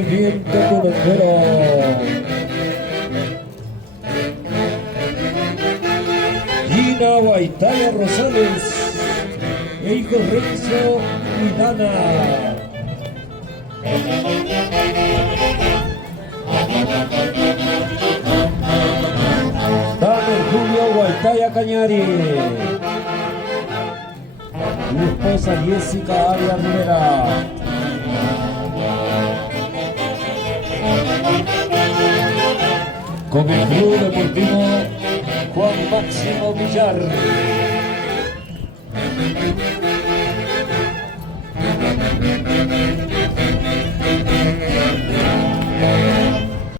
Regimiento Tulendero. Gina Guaitaya Rosales e hijo Renzo y Dana. Daniel Julio Guaitaya Cañari. Mi esposa Jessica Arias Rivera. Con el Club Deportivo Juan Máximo Villar.